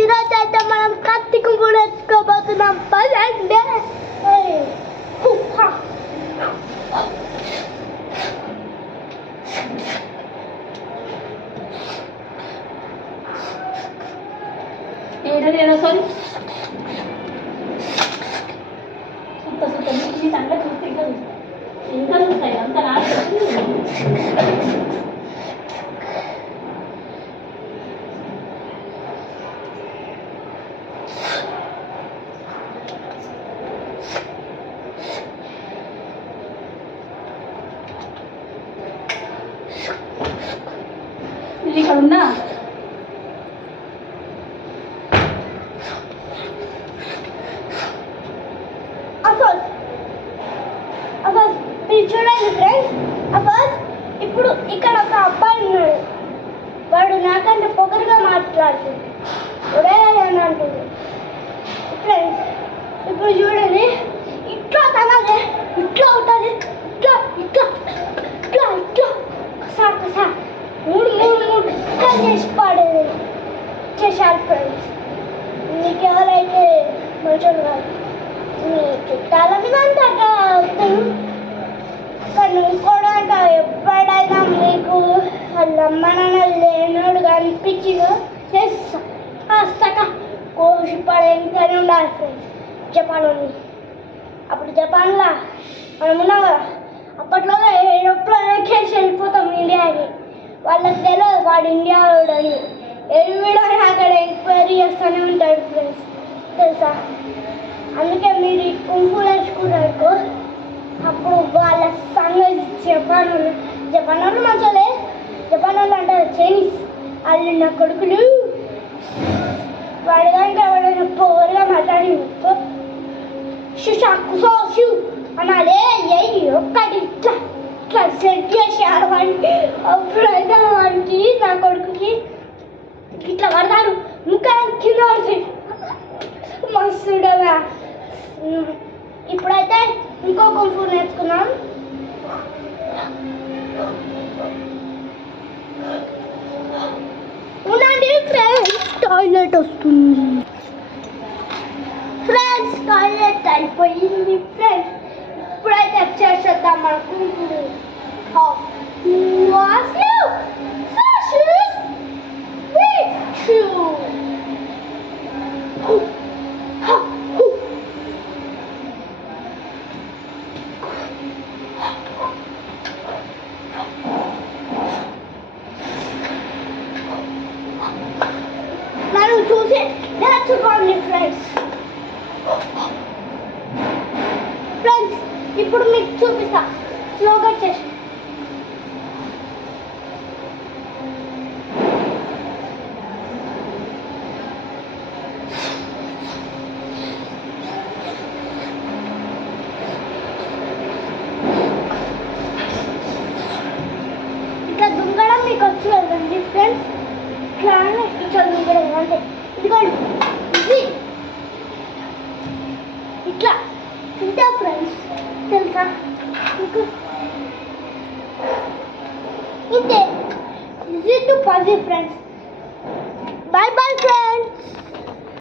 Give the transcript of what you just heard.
ఈరోజు అయితే మనం కత్తికి కూడా ఎత్తుకోబోతున్నాం. పదండి. సారీ సూపర్ సూపర్ ఈ సంగతి చూస్తే ఇంకా చూస్తాయి అంత రాదు. ఇది ఇక్కడ ఉన్నా మీరు చూడండి ఫ్రెండ్స్, ఇప్పుడు ఇక్కడ ఒక అబ్బాయి ఉన్నాడు. వాడు నాకంటే పొగరుగా మాట్లాడుతుంది, ఒరే అని అంటుంది. ఫ్రెండ్స్ ఇప్పుడు చూడండి, ఇట్లా తనదే ఇట్లా ఉంటుంది, ఇట్లా ఇట్లా ఇట్లా ఇట్లా కసా కసా మూడు ఇట్లా చేసి పాడేది చేశారు. ఫ్రెండ్స్ మీకు ఎవరైతే మంచోళ్ళు కాదు, మీ చుట్టాల మీద అంతా అవుతాను. కానీ కూడా ఎప్పుడైనా మీకు వాళ్ళమ్మనన్న లేనోడు కనిపించిందో చేస్తా కోసి పడేందుకని ఉండాలి. ఫ్రెండ్స్ జపాన్ ఉంది. అప్పుడు జపాన్లో మనం ఉన్నాం కదా, అప్పట్లో ఏరోప్లేన్ ఎక్కేసి వెళ్ళిపోతాం ఇండియాకి. వాళ్ళకి తెలియదు వాడు ఇండియా వాడని. ఎవడని అక్కడ ఎంక్వైరీ చేస్తూనే ఉంటాడు. ఫ్రెండ్స్ తెలుసా, అందుకే మీరు కుంఫు నేర్చుకున్నారనుకో, అప్పుడు వాళ్ళ సంగతి జపాన్ వాళ్ళు మంచిలే. జపాన్ వాళ్ళు అంటారు చైనీస్, వాళ్ళు నా కొడుకులు. వాడి దానికి ఎవరైనా పొగరుగా మాట్లాడి షూ అనాలే ఒక్కటి ఇట్లా ఇట్లా సెట్ చేశారు వాడికి. అప్పుడైతే వాడికి నా కొడుకుకి ఇట్లా పడతాడు, ముక్క కింద పడుతుంది. మస్తుడగా. ఇప్పుడైతే ఇంకో కుంఫు నేర్చుకున్నాం. ఉండండి ఫ్రెండ్స్, టాయిలెట్ వస్తుంది. ఫ్రెండ్స్ టాయిలెట్ అయిపోయింది. ఫ్రెండ్స్ ఇప్పుడైతే చేసేద్దాం మన కుంఫు. నన్ను చూసి నేర్చుకోండి ఫ్రెండ్స్. ఫ్రెండ్స్ ఇప్పుడు మీకు చూపిస్తా, స్లోగా చేసి. ఇట్లా దుంగడం మీకు వచ్చు కదండి ఫ్రెండ్స్, ఇట్లా దుంగడం అంటే ఇదిగోండి ఇది ఇట్లా ఇంతే ఫ్రెండ్స్. తెలుసా మీకు? ఇంతే, easy to positive friends. By bye friends.